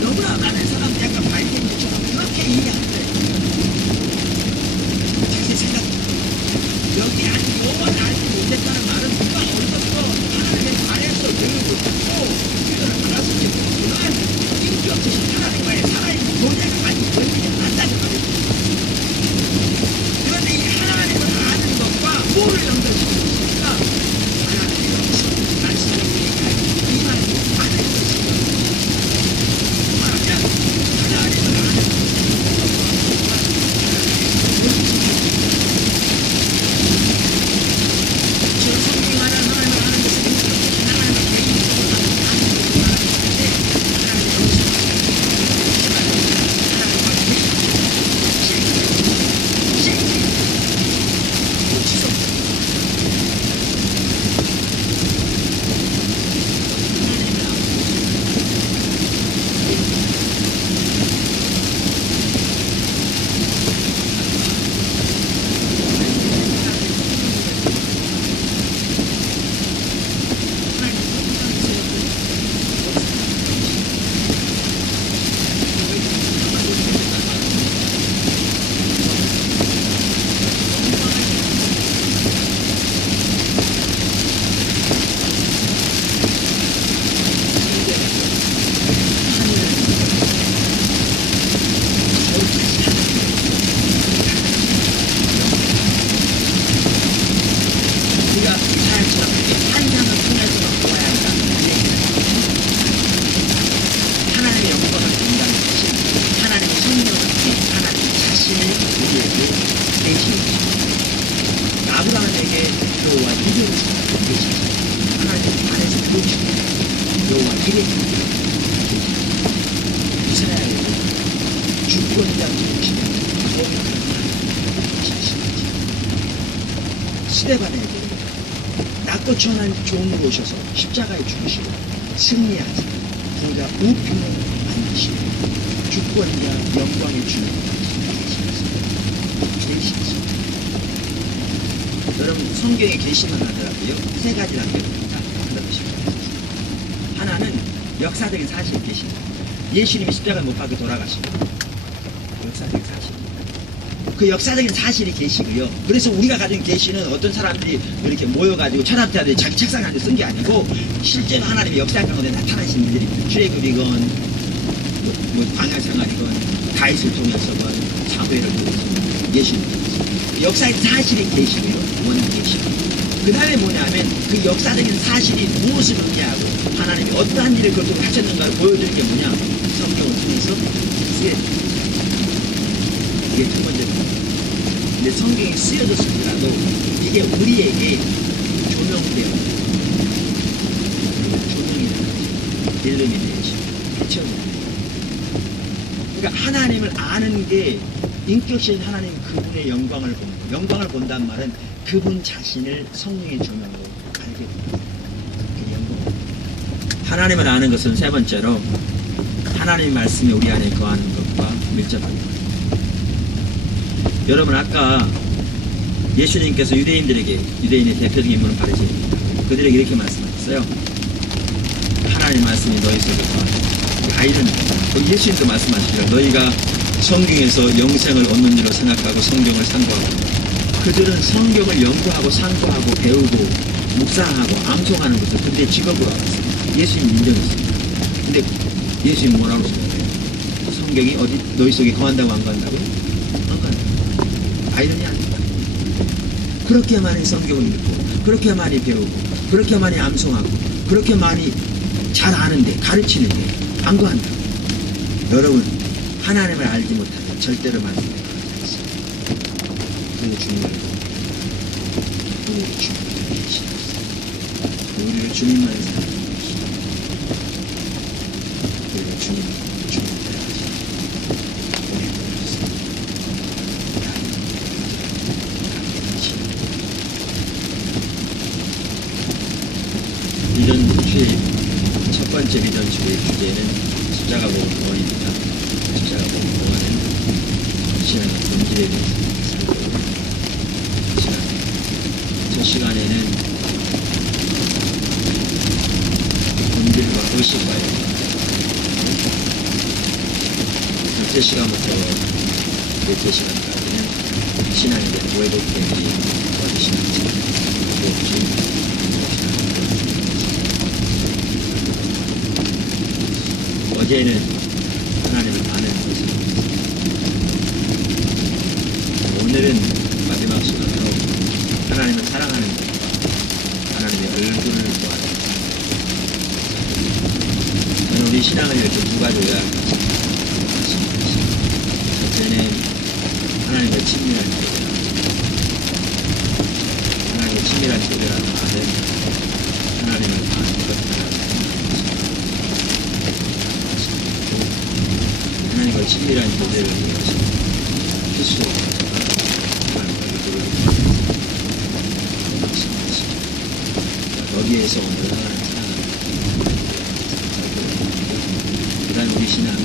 너무나 많은 사람들이 약간 발견처럼 그렇게 이해하는데 자세히 생각해. 여기 아직 영원히 알지 못했다는 말은 누가 어디서부터 하나님의 안에서 배우고 듣고 우리들은 알았을지 모르지만 인격적인 하나님과의 살아있는 교제가 많이 걸리지 않는다는 말이죠. 그런데 이 하나님을 아는 것과 뭐를 연결시킬 수 있을까? 하나님의 역사, 말씀을 우리가 이만을 아는 것입니다. 말하면 하나님을 아는 지금 성경이 말하는 하나님을 아는 것은 하나님을 개인적으로 아는 것을 말하는 것인데 하나님의 역사, 하나님과 아브라함에게 여호와 이레를 계시죠. 하나님 안에서 보시고 여호와 이레 이스라엘에게 주권자를 주시며 스데반에게 낫고치 하나님 종으로 오셔서 십자가에 죽으시고 승리하지 거기다 우편을 만드시고 주권자 영광의 주님 계시죠. 여러분 성경에 계시만 하더라도요 세 가지 단계입니다. 하나는 역사적인 사실이 계십니다. 예수님이 십자가에 못 박혀 돌아가시고 역사적인 사실. 그 역사적인 사실이 계시고요. 그래서 우리가 가진 계시는 어떤 사람들이 이렇게 모여가지고 철학자들이 자기 책상 안에 쓴 게 아니고 실제로 하나님의 역사 가운데 나타나신 분들이 출애굽이건 광야생활이건 다윗을 통해서건 사무엘을 통해서 예수님 역사의 사실이 계시고요. 원인 계시고 그 다음에 뭐냐면 그 역사적인 사실이 무엇을 의미하고 하나님이 어떠한 일을 그것으로 하셨는가를 보여주는 게 뭐냐 성경을 통해서 쓰여집니다. 이게 두 번째입니다. 근데 성경이 쓰여졌을지라도 이게 우리에게 조명되어 조명이 되는 일름이 되시고 비춰옵니다. 그러니까 하나님을 아는 게 인격신 하나님 그분의 영광을 봅니다. 영광을 본다는 말은 그분 자신을 성령의 조명으로 알게 됩니다. 하나님을 아는 것은 세 번째로 하나님의 말씀이 우리 안에 거하는 것과 밀접합니다. 여러분 아까 예수님께서 유대인의 대표적인 인물은 바리새인입니다. 그들에게 이렇게 말씀하셨어요. 하나님의 말씀이 너희 속에 거하는 아이는 예수님도 말씀하시죠. 너희가 성경에서 영생을 얻는 줄로 생각하고 성경을 상고하고 그들은 성경을 연구하고 상고하고 배우고 묵상하고 암송하는 것을 그들의 직업으로 알았습니다. 예수님 인정했습니다. 근데 예수님 뭐라고 그러셨어요? 성경이 어디 너희 속에 거한다고 안 거한다고요? 안 거한다고. 아이러니 아닙니다. 그렇게 많이 성경을 읽고 그렇게 많이 배우고 그렇게 많이 암송하고 그렇게 많이 잘 아는데 가르치는데 안 거한다. 여러분 하나님을 알지 못하면 절대로 말씀을 안 했습니다. 그런데 주님을 우리 주님을 계시었어요. 우리를 주님만 사랑하시고 우리가 주님을 사랑하시고 이런 주의 첫 번째 믿음 주의 주제는 십자가 보고 구원입니다. 십자가 보고 구원은 신앙의 본질에 대해서 살펴보고 첫 시간에는 본질과 의식과의 첫째 시간부터 넷째 시간까지는 신앙에 대한 왜곡됨이 어디 시간이죠. 어제는 하나님을 아는 것을, 오늘은 마지막 시간으로 하나님을 사랑하는 것, 하나님의 얼굴을 보아하는 것. 저는 우리 신앙을 이렇게 두 가지로 요약했습니다. 첫째는 하나님과 친밀한 교제라. 하나님의 친밀한 교제라는 말은 하나님을 아는 것, 하나님과 친밀한 교제를 위해서 필수 하나님의 얼굴을 거기에서 오늘 하나님 사랑하는 그 다음에 우리 신앙은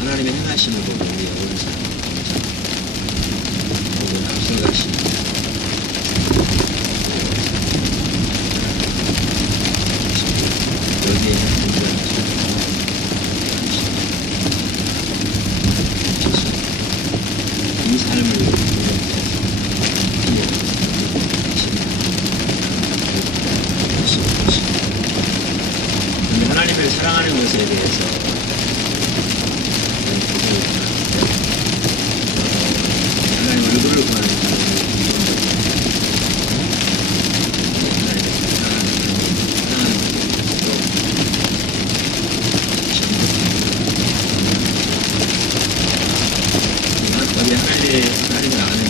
하나님의 행하심을 보고 우리의 온 삶을 모든 앞서가시는 여기에 이 삶을 하나님을 사랑하는 것에 대해서 하나님 얼굴을 보는 하나님을 아는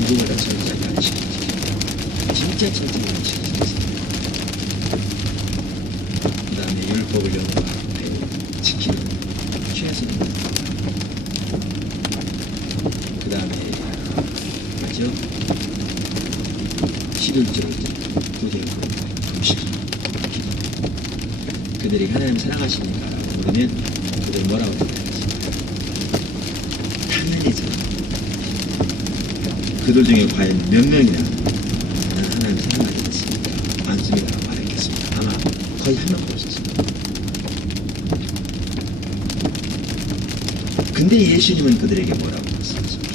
누구보다 절대까지 진짜 절대까지 그 다음에 율법을 영화하여 지키는 최선을 그 다음에 맞죠? 11절 도저히 금식 그들이 하나님 사랑하시니까 그러면 그들 뭐라고 생각하겠습니까? 당연히 사랑합니다. 그들 중에 과연 몇 명이나 나는 하나님 사랑하지 않습니까? 않습니다라고 말했겠습니다. 아마 거의 한 명도 없었습니다. 근데 예수님은 그들에게 뭐라고 말씀하십니까?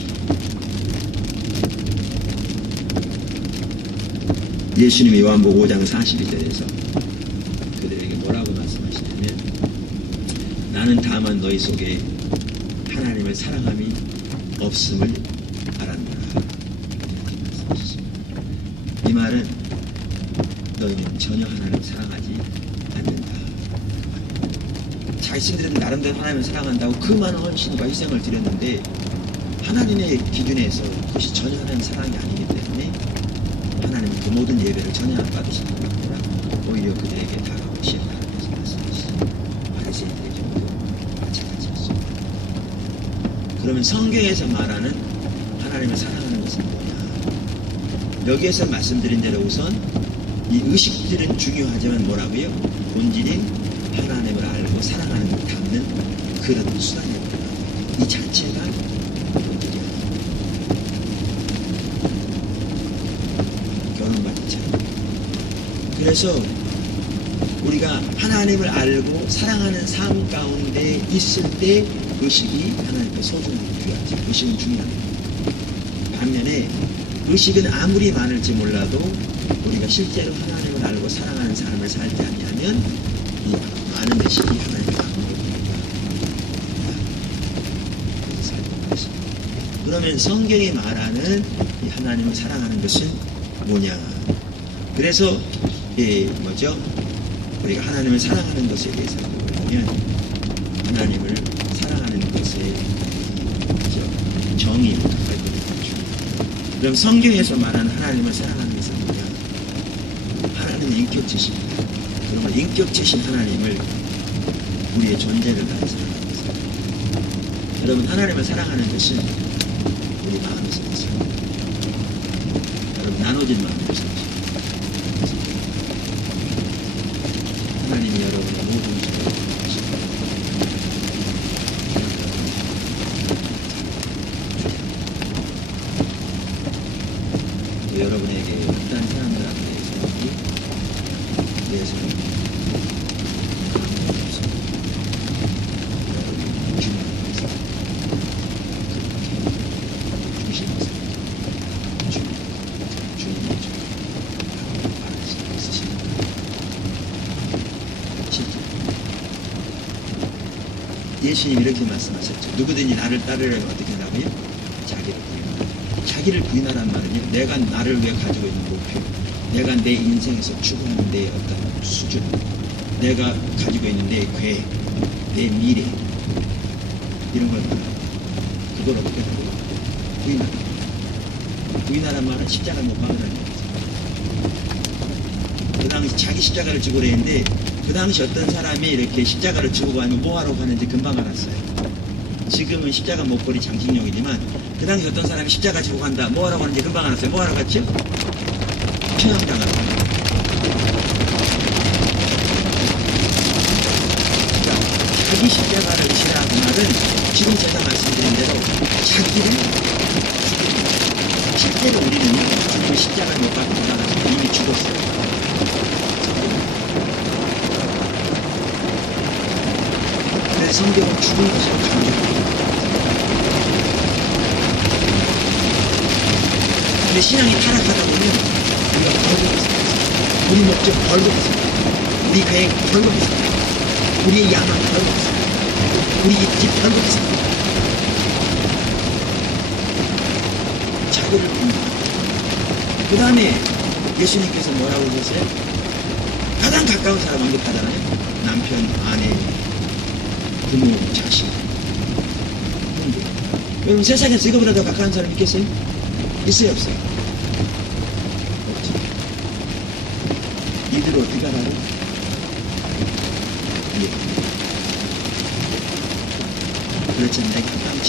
예수님이 요한복음 5장 42절에서 그들에게 뭐라고 말씀하시냐면 나는 다만 너희 속에 하나님을 사랑함이 없음을 알았노라. 이 말은 너희는 전혀 하나님을 사랑하지 않는다. 자신들은 나름대로 하나님을 사랑한다고 그 많은 헌신과 희생을 드렸는데 하나님의 기준에서 그것이 전혀 하나님의 사랑이 아니기 때문에 하나님은 그 모든 예배를 전혀 안 받으시는 것 아니라 오히려 그들에게 다가오시다는 것을 말씀하시죠. 바리새인들의 경우도 마찬가지였습니다. 그러면 성경에서 말하는 하나님을 사랑하는 것은 뭐냐? 여기에서 말씀드린 대로 우선 이 의식들은 중요하지만 뭐라고요? 본질이 하나님을 알고 사랑하는 걸 담는 그런 수단입니다. 이 자체가 본질이 아닙니다. 결혼받지 않습니다. 그래서 우리가 하나님을 알고 사랑하는 삶 가운데 있을 때 의식이 하나님께 소중하게 필요하지. 의식은 중요합니다. 반면에 의식은 아무리 많을지 몰라도 우리가 실제로 하나님을 알고 사랑하는 삶을 살지 아니하면 이 많은 의식이 하나님의 악물을 살고 그러면 성경이 말하는 이 하나님을 사랑하는 것은 뭐냐? 그래서 뭐죠? 우리가 하나님을 사랑하는 것에 대해서 보면 하나님을 사랑하는 것의 정의부터 발견해주죠. 그럼 성경에서 말하는 하나님을 사랑하는 것은 뭐냐? 하나님은 인격체십니다. 그러면 인격체신 하나님을 우리의 존재를 다해 사랑하는 것입니다. 여러분, 하나님을 사랑하는 것은 우리 마음에서 있어요. 여러분, 나눠진 마음에서 있어요. 하나님이 여러분의 모든 죄를 여러분에게 어떤 사람들 앞에서 위해서 예수님이 이렇게 말씀하셨죠. 누구든지 나를 따르려면 어떻게 하라고요? 자기를 부인하라. 자기를 부인하란 말은요, 내가 나를 위해 가지고 있는 목표, 내가 내 인생에서 추구하는 내 어떤 수준, 내가 가지고 있는 내 계획, 내 미래, 이런 걸 말하고, 그걸 어떻게 하라고요? 부인하라. 부인하란 말은 십자가 못 박으라는 거죠. 그 당시 자기 십자가를 지고 그랬는데, 그 당시 어떤 사람이 이렇게 십자가를 지고 가면 뭐하러 가는지 금방 알았어요. 지금은 십자가 목걸이 장식용이지만 그 당시 어떤 사람이 십자가 지고 간다, 뭐하러 가는지 금방 알았어요. 뭐하러 갔죠? 천황당하러 가요. 자기 십자가를 지라는 말은 지금 제가 말씀드린 대로 자기를 죽이는, 실제로 우리는 지금 십자가를 못 박고 나가서 이미 죽었어요. 성경은 죽은 것을 강조해요. 근데 신앙이 타락하다 보면 우리가 벌거벗어, 우리 목적 벌거벗어, 우리 계획 벌거벗어, 우리의 야망 벌거벗어, 우리 입집 벌거벗어, 자기를 부인다. 그 다음에 예수님께서 뭐라고 하셨어요? 가장 가까운 사람 언급하잖아요. 남편, 아내, 부모, 자식, 형제. 여러분, 세상에서 이거보다 더 가까운 사람 있겠어요? 있어요, 없어요? 없죠. 이들을 어떻게 알아요? 예. 그렇지, 내가 가까운지.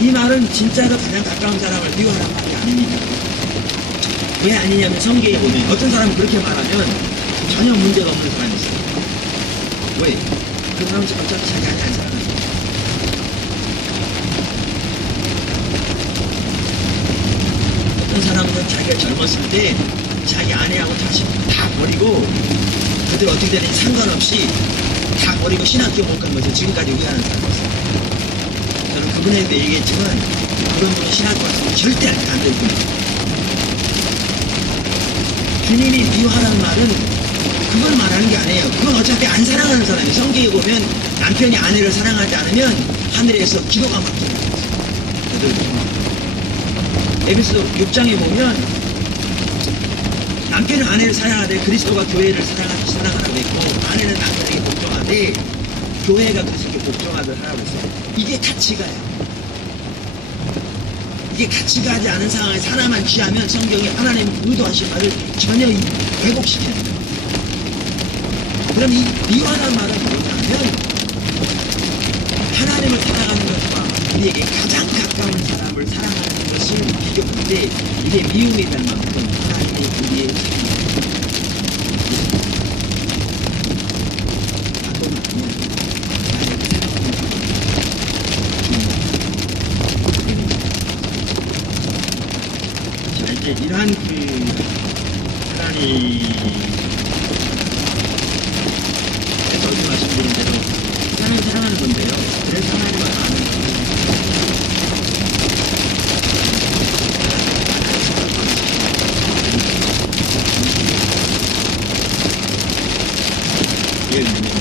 이 말은 진짜로 가장 가까운 사람을 비유하는 말이 아닙니다. 왜 아니냐면 성경에 보면 어떤 사람은 그렇게 말하면 전혀 문제가 없는 사람이 있어요. 왜? 그 사람은 어차피 자기 아내 안 사랑하는 거예요. 어떤 사람은 자기가 젊었을 때 자기 아내하고 자식 다 버리고 그들 어떻게 되는지 상관없이 다 버리고 신학교 못 간 것을 지금까지 후회하는 사람이 있어요. 저는 그분에게도 얘기했지만 그런 분이 신학교 왔으면 절대 안 될 뿐이에요. 주님이 미워하라는 말은 그걸 말하는 게 아니에요. 그건 어차피 안 사랑하는 사람이에요. 성경에 보면 남편이 아내를 사랑하지 않으면 하늘에서 기도가 막혀요. 에베소 6장에 보면 남편은 아내를 사랑하되 그리스도가 교회를 사랑하라고 했고 아내는 남편에게 복종하되 교회가 그리스도께 복종하도록 하라고 했어요. 이게 가치가요. 이게 가치가 하지 않은 상황에 하나만 취하면 성경이 하나님 의도하신 말을 전혀 왜곡시키는 거예요. 그럼 이 미워하는 말은 뭐냐면 하나님을 사랑하는 것과 우리에게 가장 가까운 사람을 사랑하는 것을 비교하는데 이게 미움이 될 만큼 하나님이 우리의 자, 이제 이러한 하나님 어제 말씀드린 대로 하나님을 사랑하는 건데요. 그래서 하나님을 아는 거예요. 예를 들면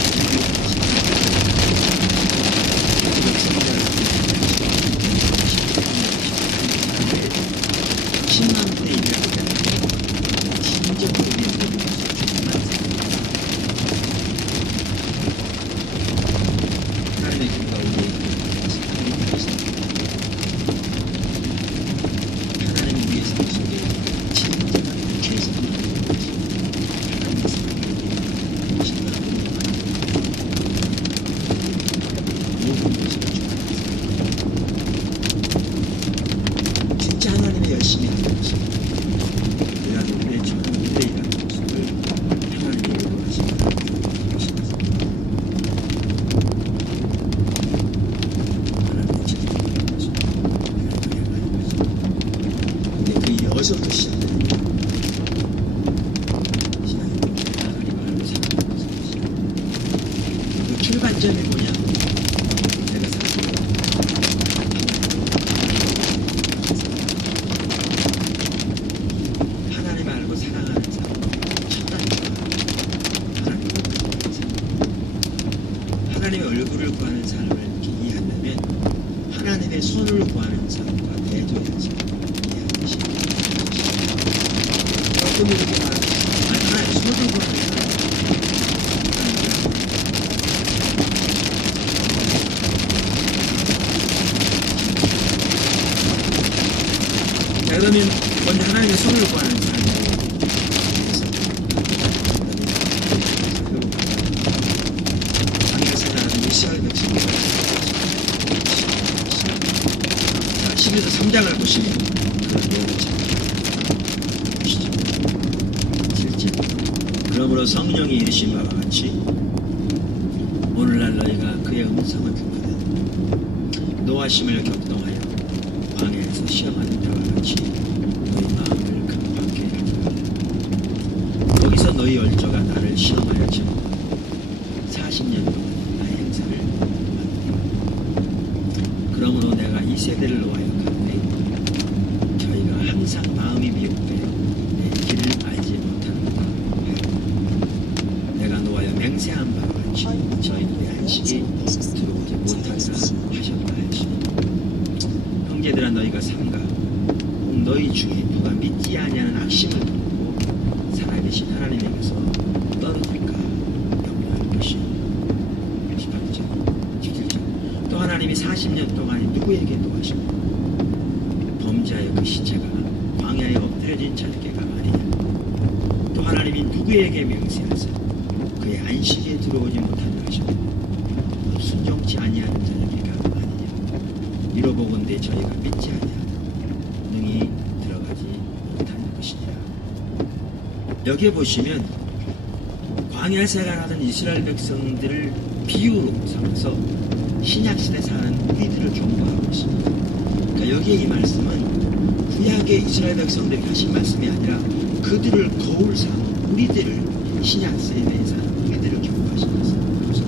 10만 분의 1이라고 하잖아요. 진짜 그게 하나님의 기도가 우리에게 벌써부터 시작돼. 하나님을 알고 살아가는 것을 시작. 그 출발점이 뭐냐? 내가 사실 하나님 알고 사랑하는 사람 첫 단계가 하나님을 구하는 사람. 하나님의 얼굴을 구하는 사람을 이렇게 이해하려면 하나님의 손을 구하는 사람과 대조해야지 이해하는 것입니다. 어떤 분이 이렇게 말하면 하나님 손을 구하는 사람 자, 그러면 먼저 하나님의 손을 구하는 사람이에요. 하나님의 생각하는 이스라엘 백성들. 자, 12절 3장을 보시면 그런 내용을 보시죠. 7절. 그러므로 성령이 이르신 바와 같이 오늘날 너희가 그의 음성을 듣거든 노하심을 격동하여 광야에서 시험하는 자와 같이 너희 마음을 강팍게 하라. 거기서 너희 얼저가 나를 시험하여 지고 40년 동안 나의 행사를 받으라. 그러므로 내가 이 세대를 놓아여 가되 저희가 항상 마음이 미혹되어 내 길을 알지 못하는가 하여 내가 놓아여 맹세한 바와 같이 저희들의 안식이 들어오지 못하리라 하셨다 하시니 형제들아 너희가 삼가 너희 중에 누가 믿지 아니하는 악심을 두고 살아계신 하나님에게서 떨어질까 염려할 것이요. 18절 17절 또 하나님이 40년 동안 누구에게 도하시고 범죄하여 그 시체가 광야에 엎드려진 절개가 아니냐. 또 하나님이 누구에게 명세하사 그의 안식에 들어오지 못한다 하시고 순종치 아니하는 자에게가 아니냐. 이로보건대 저희가 믿지 아니하고 능히 들어가지 못하는 것이니라. 여기에 보시면 광야 생활하던 이스라엘 백성들을 비유로 삼아서 신약시대 사는 우리들을 경고하고 있습니다. 그러니까 여기에 이 말씀은 구약의 이스라엘 백성들이 하신 말씀이 아니라 그들을 거울 삼은 우리들을 신약시대에 사는